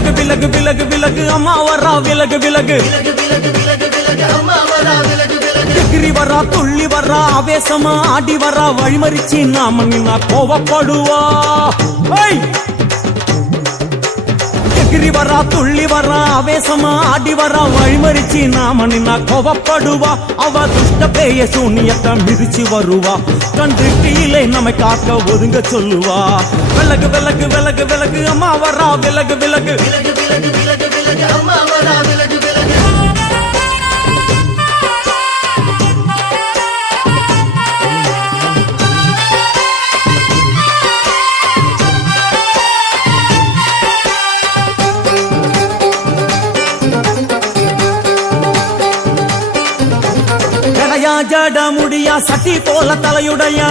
விலகு விலகு விலகு விலகு அம்மா வரா விலகு விலகு எகிரி வரா துள்ளி வரா ஆவேசமா ஆடி வரா வழிமறிச்சு நாம நின்னா கோவப்படுவா எகிரி வரா துள்ளி வரா ஆவேசமா ஆடி வரா வழிமறிச்சு நாம நின்னா கோவப்படுவா அவ துஷ்ட பேய சூனியத்தை மிதிச்சு வருவா கண் திருஷ்டியிலே நம்மை காக்க ஒதுங்க சொல்லுவா விலகு விலகு விலகு விலகு அம்மா வரா விலகு விலகு அம்மா வரா விலகு விலகு ஜட முடியா சட்டி போல தலையுடையா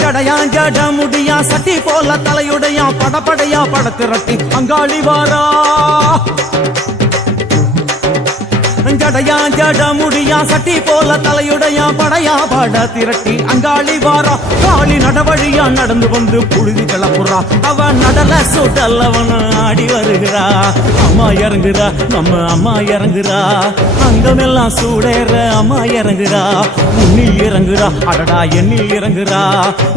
ஜடையா ஜட முடியா சட்டி போல தலையுடையா படப்படையா படத்திரட்டி அங்காளி வாரா ஜடையா ஜட முடியா சட்டி போல தலையுடையா படையா பட திரட்டி அங்காளி வாரா காளி நடவழியா நடந்து வந்து புழுதி கிளப்புறா அவ நடல சுடல்லவன ஆடி வருகிறா அம்மா இறங்குறா நம்ம அம்மா இறங்குறா அங்கமெல்லாம் சூடேற அம்மா இறங்குறா உன்னில் இறங்குறா அடடா எண்ணில் இறங்குறா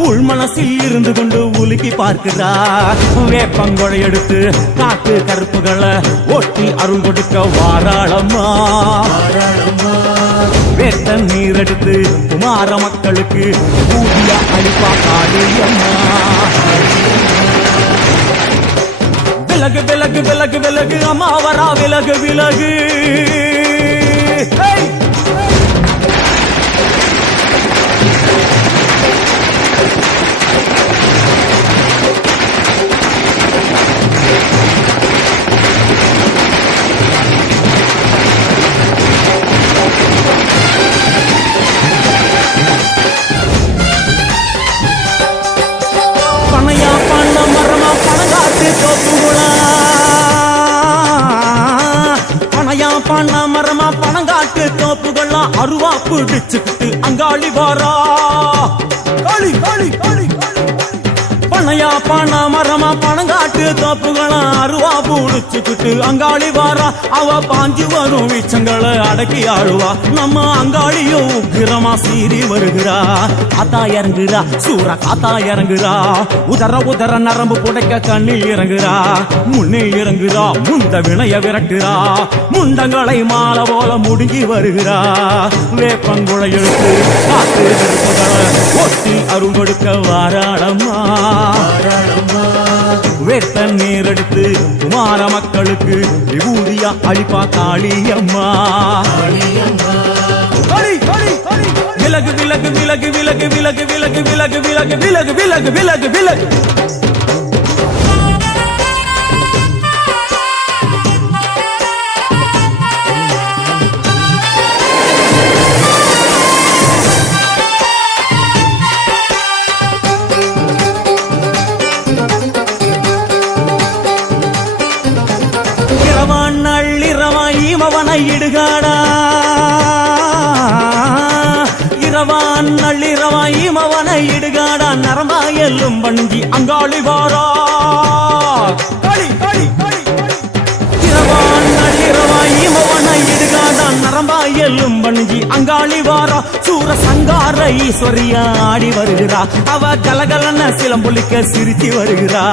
உள் மனசில் இருந்து கொண்டு உலுக்கி பார்க்கிறா வேப்பங்கொடை எடுத்து காட்டு கருப்புகளை ஒட்டி அருள் கொடுக்க வாராளம்மா வேட்ட நீர் எடுத்து குமார மக்களுக்கு ஊதியா அளிப்பா காளியம்மா விலகு விலகு விலகு விலகு அம்மா வரா விலகு விலகு பனையா பண்ண மரமா பணங்காட்டு தோப்புகளா பனையா பண்ண மரமா பணங்காட்டு தோப்புகள்லாம் அருவா பிடிச்சுக்கிட்டு அங்காளி வாரா காளி காளி காளி பனையா பண்ண மரமா பணங்காட்டு தோப்புகளாம் அருவா பிடிச்சுக்கிட்டு அங்காளி வாரா அவ பாஞ்சு வரும் வீச்சங்களை அடக்கி ஆழுவா நம்ம அங்காளியும் உக்கிரமா சீறி வருகிறா காத்தா இறங்குறா சூற காத்தா இறங்குறா உதர உதர நரம்பு புடைக்க கண்ணில் இறங்குறா முன்னில் இறங்குறா முந்த வினைய விரட்டுறா முண்டங்களை மாலை போல முடிஞ்சி வருகிறா வேப்பங்குளை எழுத்து காத்து கருப்புகளை ஒட்டி அருள் கொடுக்க வாராளம்மா வேட்ட நீர் எடுத்து குமார மக்களுக்கு விபூதியா அளிப்பா காளியம்மா விலகு விலகு விலகு விலகு விலகு விலகு விலகு விலகு விலகு விலகு விலகு விலகு இமவனை இடுகாடா இரவான் நள்ளிரவா இமவனை இடுகாடா நரம்பா எல்லும் வஞ்சி அங்காளி வாரா காளி காளி காளி இரவான் நள்ளிரவா இமவனை இடுகாடா நரம்பா எல்லும் வஞ்சி அங்காளி வாரா சூர சங்கார ஈஸ்வரியா ஆடி வருகிறா அவ கலகலன சிலம்பொலிக்க சிரிச்சு வருகிறா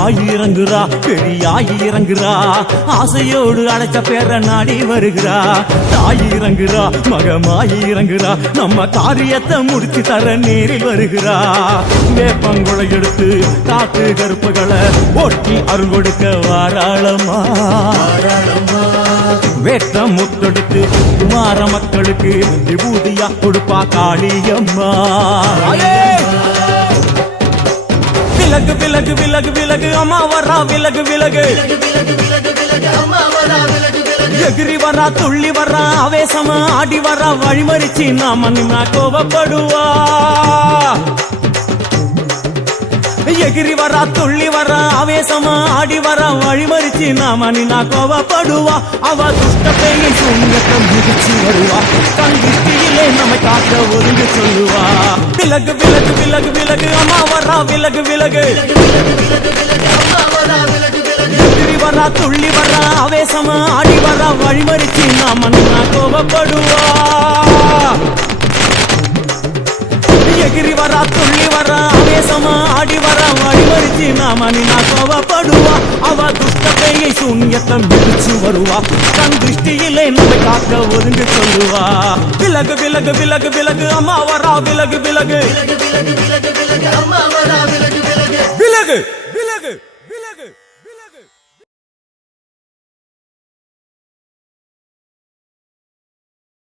ஆயிரங்குறா பெரியாயிரங்குறா ஆசையோடு அடைச்ச பேர நாடி வருகிறா தாயிரங்குறா மகமாயிரங்குறா நம்ம காரியத்தை முடிச்சு தர நேரில் வருகிறா வேப்பங்குளை எடுத்து காத்து கருப்புகளை ஒட்டி அருள் கொடுக்க வாராளம்மா வேட்ட முத்தெடுத்து குமார மக்களுக்கு விபூதியா கொடுப்பா காளியம்மா விலகு விலகு விலகு விலகு அம்மா வரா விலகு விலகு எகிரி வரா துள்ளி வரா ஆவேசமா ஆடி வரா வழிமறிச்சு நாம நின்னா கோவப்படுவா எகிரி வரா துள்ளி வரா ஆவேசமா ஆடி வரா வழிமறிச்சு நாம நின்னா கோவப்படுவா அவ துஷ்ட பேயை சூன்யத்தை மிதிச்சு வருவா கண் திருஷ்டியில் திருஷ்டியிலே நம்மை காக்க ஒதுங்கு சொல்லுவா விலகு விலகு விலகு விலகு அம்மா வரா விலகு விலகு எதிரி வரா துள்ளி வரா ஆவேசமா ஆடி வரா வழிமறிச்சு நாமன்னா கோபப்படுவா எகிரி வரா துள்ளி வரா ஆவேசமா ஆடி வரா வழிமறிச்சு நாமன்னா கோபப்படுவா அவ துஷ்ட பேயை சூன்யத்தை மிதிச்சு வருவா தன் திருஷ்டியிலே நம்மை காக்க ஒதுங்கு சொல்லுவா விலகு விலகு விலகு விலகு அம்மா வரா விலகு விலகு விலகு